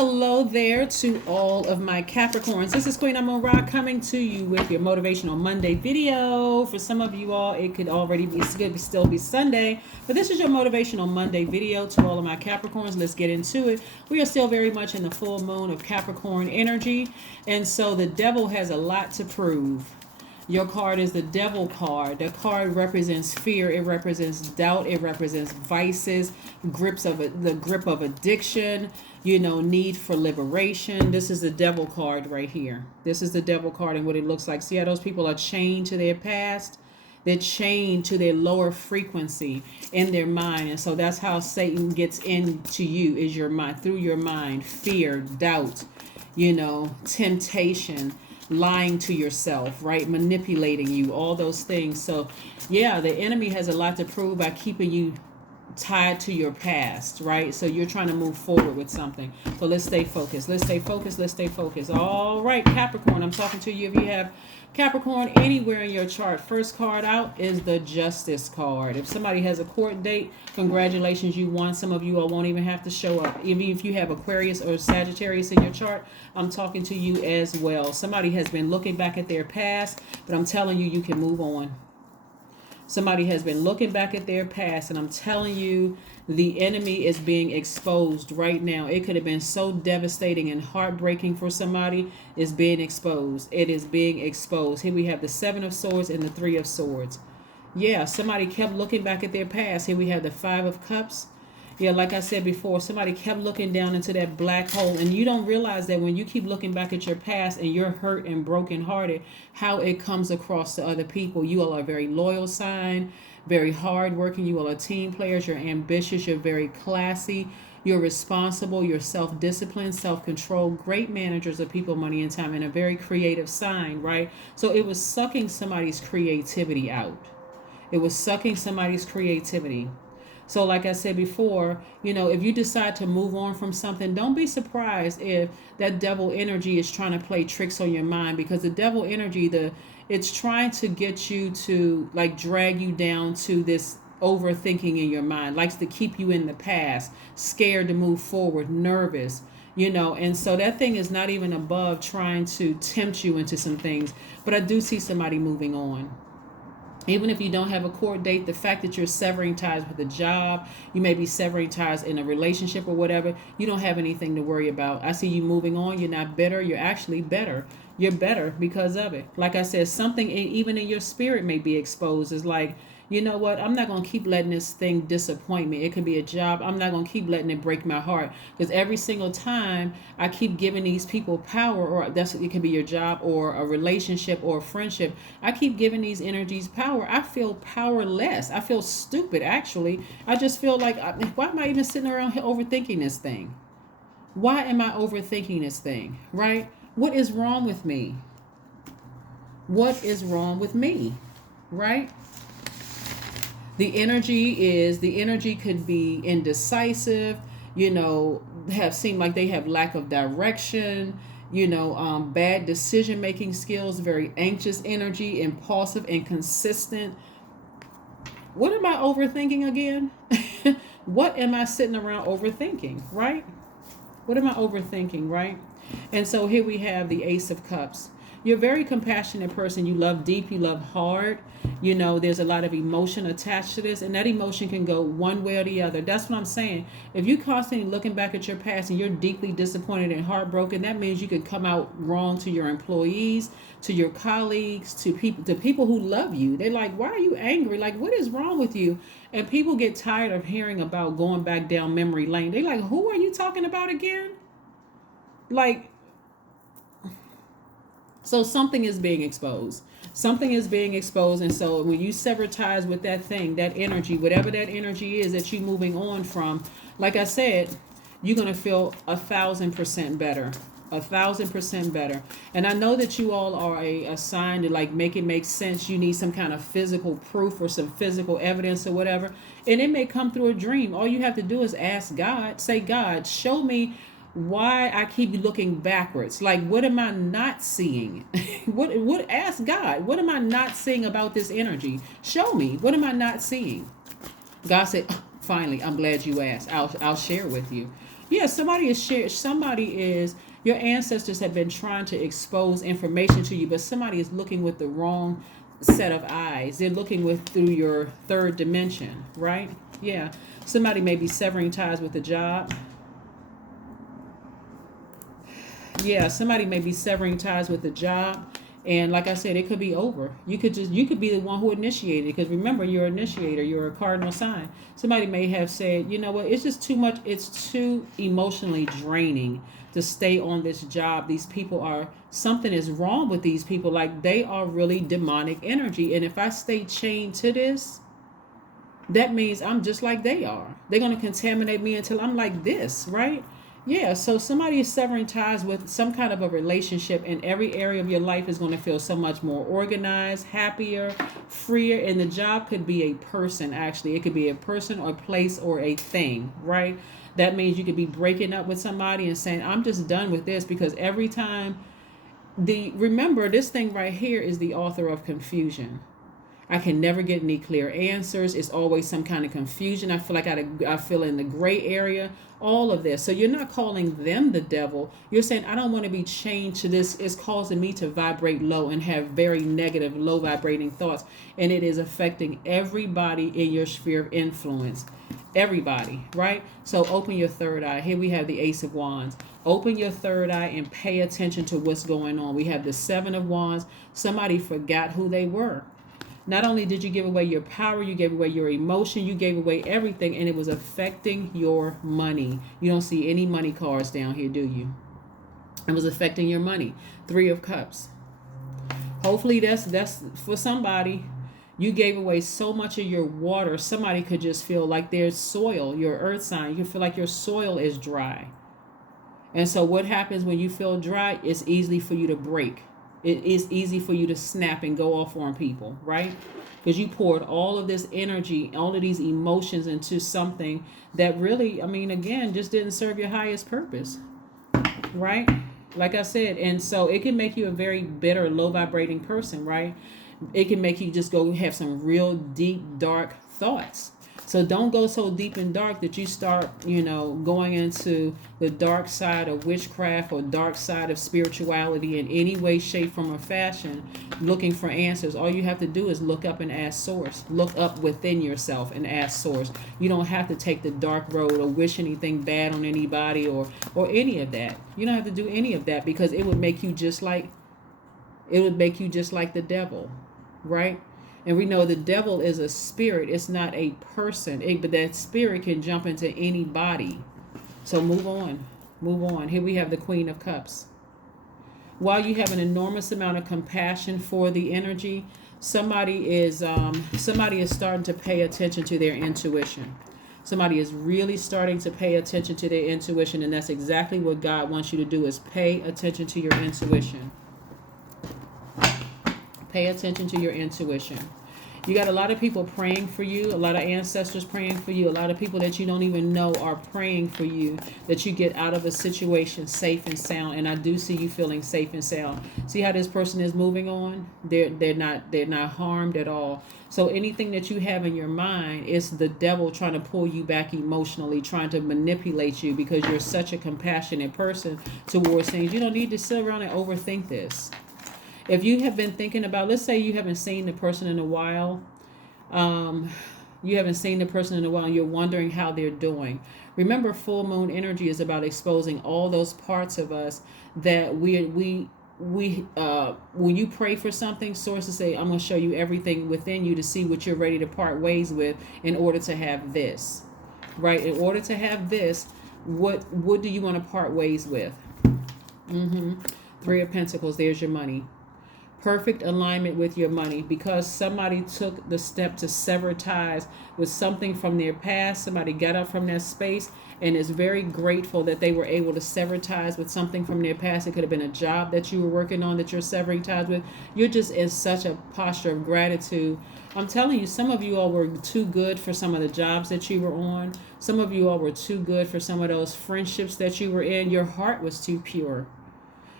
Hello there to all of my Capricorns. This is Queen Amun Ra coming to you with your Motivational Monday video. For some of you all, it could already be, it could still be Sunday, but this is your Motivational Monday video to all of my Capricorns. Let's get into it. We are still very much in the full moon of Capricorn energy, and so the devil has a lot to prove. Your card is the devil card. The card represents fear. It represents doubt. It represents vices, the grip of addiction, need for liberation. This is the devil card right here. This is the devil card and what it looks like. See how those people are chained to their past? They're chained to their lower frequency in their mind. And so that's how Satan gets into you, is your mind, through your mind. Fear, doubt, temptation, lying to yourself, right? Manipulating you, all those things. So yeah, the enemy has a lot to prove by keeping you tied to your past, right? So you're trying to move forward with something. So let's stay focused. Let's stay focused. Let's stay focused. All right, Capricorn, I'm talking to you. If you have Capricorn anywhere in your chart, first card out is the Justice card. If somebody has a court date, congratulations, you won. Some of you all won't even have to show up. Even if you have Aquarius or Sagittarius in your chart, I'm talking to you as well. Somebody has been looking back at their past, but I'm telling you, you can move on. Somebody has been looking back at their past, and I'm telling you, the enemy is being exposed right now. It could have been so devastating and heartbreaking for somebody. It's being exposed. It is being exposed. Here we have the Seven of Swords and the Three of Swords. Yeah, somebody kept looking back at their past. Here we have the Five of Cups. Yeah, like I said before, somebody kept looking down into that black hole, and you don't realize that when you keep looking back at your past and you're hurt and brokenhearted, how it comes across to other people. You all are a very loyal sign, very hardworking. You all are team players. You're ambitious. You're very classy. You're responsible. You're self-disciplined, self-control, great managers of people, money, and time, and a very creative sign, right? So it was sucking somebody's creativity out. It was sucking somebody's creativity. So like I said before, if you decide to move on from something, don't be surprised if that devil energy is trying to play tricks on your mind, because the devil energy, it's trying to get you to drag you down to this overthinking in your mind, likes to keep you in the past, scared to move forward, nervous, and so that thing is not even above trying to tempt you into some things. But I do see somebody moving on. Even if you don't have a court date, the fact that you're severing ties with a job, you may be severing ties in a relationship or whatever, you don't have anything to worry about. I see you moving on. You're not bitter. You're actually better. You're better because of it. Like I said, something even in your spirit may be exposed. It's like, you know what? I'm not going to keep letting this thing disappoint me. It could be a job. I'm not going to keep letting it break my heart, because every single time I keep giving these people power, or it could be your job or a relationship or a friendship. I keep giving these energies power. I feel powerless. I feel stupid, actually. I just feel like, why am I even sitting around here overthinking this thing? Why am I overthinking this thing, right? What is wrong with me? What is wrong with me, right? The energy could be indecisive, have seemed like they have lack of direction, bad decision-making skills, very anxious energy, impulsive, inconsistent. What am I overthinking again? What am I sitting around overthinking, right? What am I overthinking, right? And so here we have the Ace of Cups. You're a very compassionate person. You love deep. You love hard. There's a lot of emotion attached to this, and that emotion can go one way or the other. That's what I'm saying. If you're constantly looking back at your past and you're deeply disappointed and heartbroken, that means you could come out wrong to your employees, to your colleagues, to people who love you. They're like, why are you angry? Like, what is wrong with you? And people get tired of hearing about going back down memory lane. They're like, who are you talking about again? So something is being exposed. Something is being exposed. And so when you sever ties with that thing, that energy, whatever that energy is that you're moving on from, like I said, you're going to feel 1,000% better. 1,000% better. And I know that you all are a sign to make it make sense. You need some kind of physical proof or some physical evidence or whatever. And it may come through a dream. All you have to do is ask God, say, God, show me why I keep looking backwards. Like, what am I not seeing? Ask God, what am I not seeing about this energy? Show me, what am I not seeing? God said, finally, I'm glad you asked. I'll share with you. Yeah, somebody is, your ancestors have been trying to expose information to you, but somebody is looking with the wrong set of eyes. They're looking with through your third dimension, right? Yeah. Somebody may be severing ties with a job. Yeah, somebody may be severing ties with a job. And like I said, it could be over. You could be the one who initiated it, because remember, you're an initiator, you're a cardinal sign. Somebody may have said, you know what, it's just too much, it's too emotionally draining to stay on this job. These people are, something is wrong with these people, like they are really demonic energy. And if I stay chained to this, that means I'm just like they are. They're going to contaminate me until I'm like this, right? Yeah, so somebody is severing ties with some kind of a relationship, and every area of your life is going to feel so much more organized, happier, freer. And the job could be a person, actually. It could be a person or place or a thing, right? That means you could be breaking up with somebody and saying, I'm just done with this, because every time remember, this thing right here is the author of confusion. I can never get any clear answers. It's always some kind of confusion. I feel like I feel in the gray area, all of this. So you're not calling them the devil. You're saying, I don't want to be chained to this. It's causing me to vibrate low and have very negative, low vibrating thoughts. And it is affecting everybody in your sphere of influence. Everybody, right? So open your third eye. Here we have the Ace of Wands. Open your third eye and pay attention to what's going on. We have the Seven of Wands. Somebody forgot who they were. Not only did you give away your power, you gave away your emotion, you gave away everything, and it was affecting your money. You don't see any money cards down here, do you? It was affecting your money. Three of Cups. Hopefully that's for somebody. You gave away so much of your water. Somebody could just feel like there's soil, your earth sign. You can feel like your soil is dry. And so what happens when you feel dry? It's easy for you to break. It is easy for you to snap and go off on people, right? Because you poured all of this energy, all of these emotions into something that really, I mean, again, just didn't serve your highest purpose, right? Like I said, and so it can make you a very bitter, low vibrating person, right? It can make you just go have some real deep, dark thoughts. So don't go so deep and dark that you start, going into the dark side of witchcraft or dark side of spirituality in any way, shape, form, or fashion, looking for answers. All you have to do is look up and ask source. Look up within yourself and ask source. You don't have to take the dark road or wish anything bad on anybody or any of that. You don't have to do any of that, because it would make you just like the devil, right? And we know the devil is a spirit. It's not a person. But that spirit can jump into any body. So move on. Move on. Here we have the Queen of Cups. While you have an enormous amount of compassion for the energy, somebody is starting to pay attention to their intuition. Somebody is really starting to pay attention to their intuition, and that's exactly what God wants you to do, is pay attention to your intuition. Pay attention to your intuition. You got a lot of people praying for you, a lot of ancestors praying for you, a lot of people that you don't even know are praying for you, that you get out of a situation safe and sound. And I do see you feeling safe and sound. See how this person is moving on? They're not harmed at all. So anything that you have in your mind is the devil trying to pull you back emotionally, trying to manipulate you, because you're such a compassionate person towards things. You don't need to sit around and overthink this. If you have been thinking about, let's say you haven't seen the person in a while, and you're wondering how they're doing. Remember, full moon energy is about exposing all those parts of us that when you pray for something, sources say, I'm going to show you everything within you to see what you're ready to part ways with in order to have this, right? In order to have this, what do you want to part ways with? Three of Pentacles, there's your money. Perfect alignment with your money, because somebody took the step to sever ties with something from their past. Somebody got up from that space and is very grateful that they were able to sever ties with something from their past. It could have been a job that you were working on that you're severing ties with. You're just in such a posture of gratitude. I'm telling you, some of you all were too good for some of the jobs that you were on. Some of you all were too good for some of those friendships that you were in. Your heart was too pure.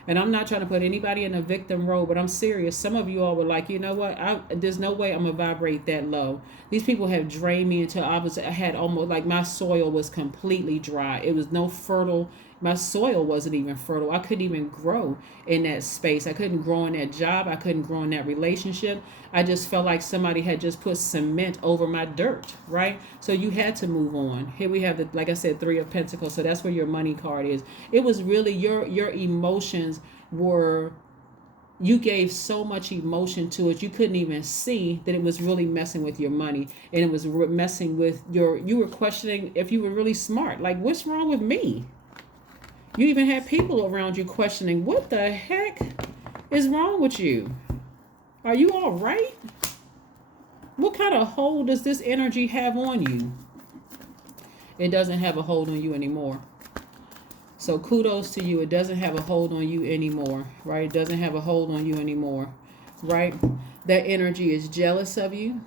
And I'm not trying to put anybody in a victim role, but I'm serious. Some of you all were like, you know what? There's no way I'm going to vibrate that low. These people have drained me until I had almost like my soil was completely dry. It was no fertile. My soil wasn't even fertile. I couldn't even grow in that space. I couldn't grow in that job. I couldn't grow in that relationship. I just felt like somebody had just put cement over my dirt, right? So you had to move on. Here we have the, like I said, Three of Pentacles. So that's where your money card is. It was really your emotions were, you gave so much emotion to it, you couldn't even see that it was really messing with your money, and it was messing with you were questioning if you were really smart. Like, what's wrong with me? You even had people around you questioning, what the heck is wrong with you? Are you all right? What kind of hold does this energy have on you? It doesn't have a hold on you anymore. So kudos to you. It doesn't have a hold on you anymore, right? It doesn't have a hold on you anymore, right? That energy is jealous of you,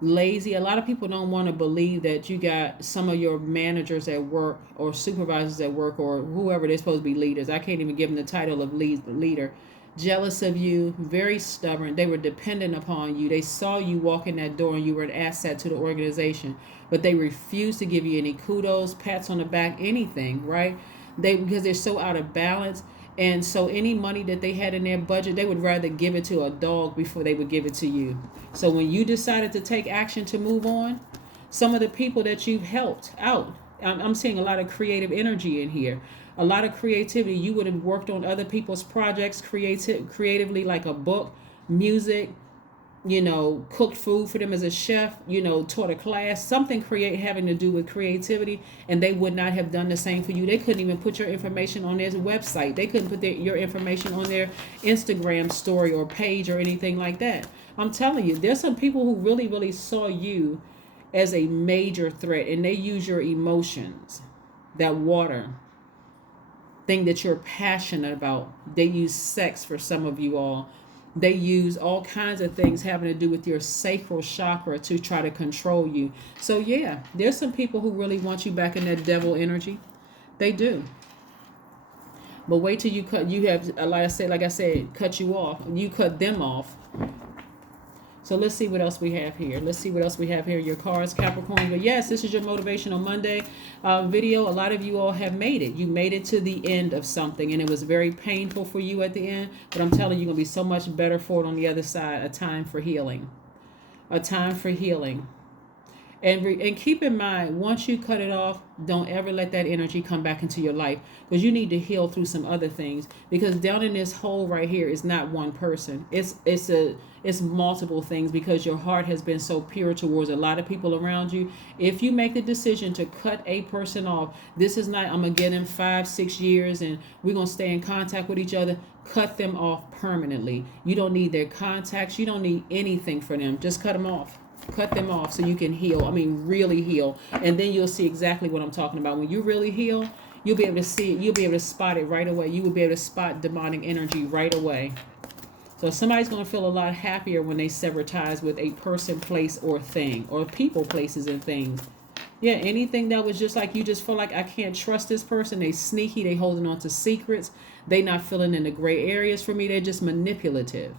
lazy. A lot of people don't want to believe that you got some of your managers at work or supervisors at work or whoever, they're supposed to be leaders. I can't even give them the title of leader. Jealous of you, very stubborn. They were dependent upon you. They saw you walk in that door and you were an asset to the organization, but they refused to give you any kudos, pats on the back, anything, right? Because they're so out of balance. And so any money that they had in their budget, they would rather give it to a dog before they would give it to you. So when you decided to take action to move on, some of the people that you've helped out, I'm seeing a lot of creative energy in here. A lot of creativity. You would have worked on other people's projects creatively, like a book, music, cooked food for them as a chef, taught a class, something having to do with creativity, and they would not have done the same for you. They couldn't even put your information on their website. They couldn't put your information on their Instagram story or page or anything like that. I'm telling you, there's some people who really, really saw you as a major threat, and they use your emotions, that water thing that you're passionate about. They use sex for some of you all. They use all kinds of things having to do with your sacral chakra to try to control you. So yeah, there's some people who really want you back in that devil energy. They do. But wait till you have, like I said, cut you off. You cut them off. So let's see what else we have here. Your cards, Capricorn. But yes, this is your Motivational Monday video. A lot of you all have made it. You made it to the end of something, and it was very painful for you at the end. But I'm telling you, you're going to be so much better for it on the other side. A time for healing. A time for healing. And keep in mind, once you cut it off, don't ever let that energy come back into your life, because you need to heal through some other things. Because down in this hole right here is not one person. It's multiple things, because your heart has been so pure towards a lot of people around you. If you make the decision to cut a person off, this is not, I'm going to get in 5-6 years and we're going to stay in contact with each other. Cut them off permanently. You don't need their contacts. You don't need anything for them. Just cut them off. Cut them off so you can heal. I mean, really heal. And then you'll see exactly what I'm talking about. When you really heal, you'll be able to see it. You'll be able to spot it right away. You will be able to spot demonic energy right away. So somebody's going to feel a lot happier when they sever ties with a person, place, or thing, or people, places, and things. Yeah, anything that was just like, you just feel like, I can't trust this person. They sneaky. They holding on to secrets. They not filling in the gray areas for me. They're just manipulative,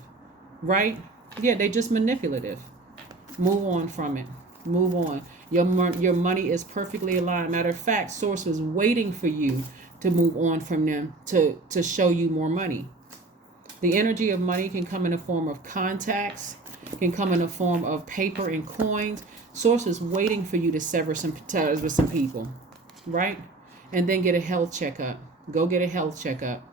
right? Yeah, they just manipulative. Move on from it. Move on. Your money is perfectly aligned. Matter of fact, Source was waiting for you to move on from them to show you more money. The energy of money can come in the form of contacts, can come in the form of paper and coins. Source is waiting for you to sever some ties with some people, right? And then get a health checkup. Go get a health checkup.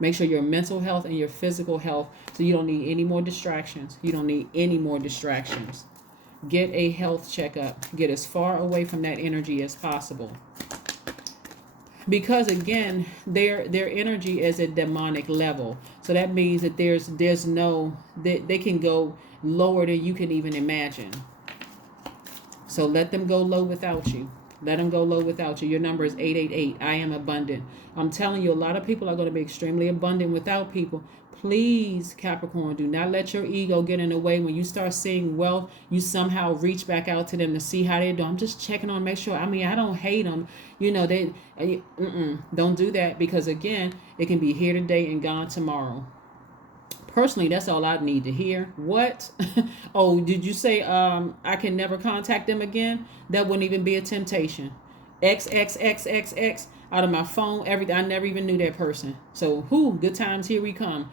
Make sure your mental health and your physical health, so you don't need any more distractions. You don't need any more distractions. Get a health checkup. Get as far away from that energy as possible. Because again, their energy is at demonic level. So that means that there's no, they can go lower than you can even imagine. So let them go low without you. Let them go low without you. Your number is 888. I am abundant. I'm telling you, a lot of people are going to be extremely abundant without people. Please, Capricorn, do not let your ego get in the way. When you start seeing wealth, you somehow reach back out to them to see how they do. I'm just checking on, make sure. I mean, I don't hate them. You know, don't do that, because, again, it can be here today and gone tomorrow. Personally, that's all I need to hear. What? Oh, did you say I can never contact them again? That wouldn't even be a temptation. XXXXX out of my phone, everything. I never even knew that person. So, good times, here we come.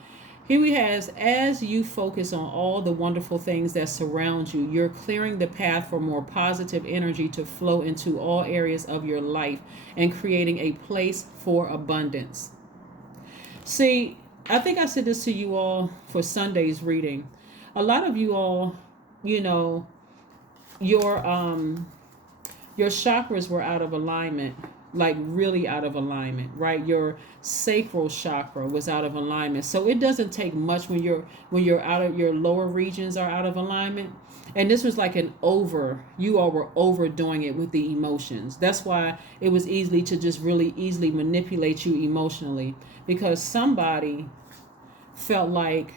Here we has, as you focus on all the wonderful things that surround you, you're clearing the path for more positive energy to flow into all areas of your life and creating a place for abundance. See, I think I said this to you all for Sunday's reading. A lot of you all, you know, your chakras were out of alignment, like really out of alignment, right? Your sacral chakra was out of alignment. So it doesn't take much when you're out of your lower regions are out of alignment. And this was like you all were overdoing it with the emotions. That's why it was easily to just really easily manipulate you emotionally, because somebody felt like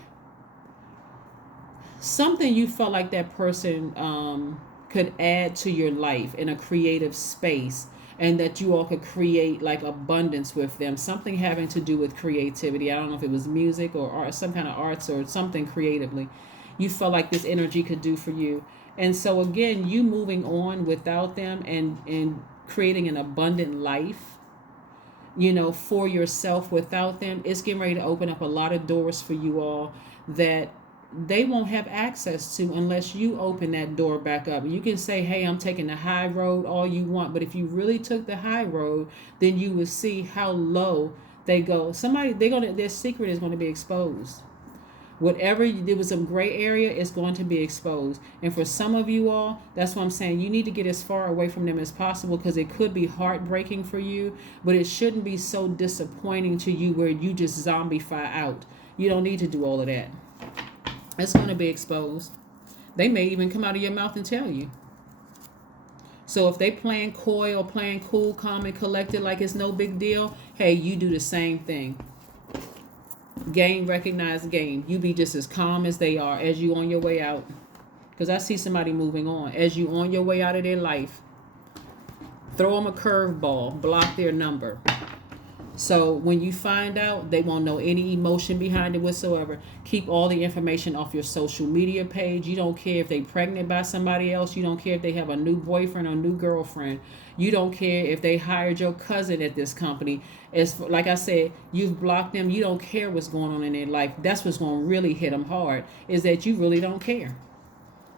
something you felt like that person could add to your life in a creative space, and that you all could create like abundance with them, something having to do with creativity. I don't know if it was music or art, some kind of arts or something creatively you felt like this energy could do for you. And so again, you moving on without them and creating an abundant life, you know, for yourself without them, it's getting ready to open up a lot of doors for you all that they won't have access to unless you open that door back up. You can say, hey, I'm taking the high road all you want, but if you really took the high road, then you would see how low they go. Their secret is going to be exposed. Whatever there was a gray area, is going to be exposed. And for some of you all, that's what I'm saying. You need to get as far away from them as possible, because it could be heartbreaking for you, but it shouldn't be so disappointing to you where you just zombify out. You don't need to do all of that. It's going to be exposed. They may even come out of your mouth and tell you. So if they playing coy or playing cool, calm, and collected like it's no big deal, hey, you do the same thing. Game, recognize game. You be just as calm as they are as you on your way out. Because I see somebody moving on. As you on your way out of their life, throw them a curveball, block their number. So when you find out, they won't know any emotion behind it whatsoever. Keep all the information off your social media page. You don't care if they're pregnant by somebody else. You don't care if they have a new boyfriend or new girlfriend. You don't care if they hired your cousin at this company. Like I said, you've blocked them. You don't care what's going on in their life. That's what's going to really hit them hard, is that you really don't care.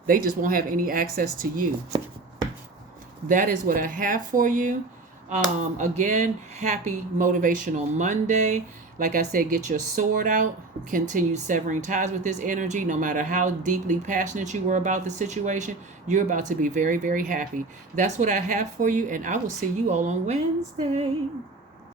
They just won't have any access to you. That is what I have for you. Again, happy Motivational Monday. Like I said, get your sword out. Continue severing ties with this energy. No matter how deeply passionate you were about the situation, you're about to be very, very happy. That's what I have for you, and I will see you all on Wednesday.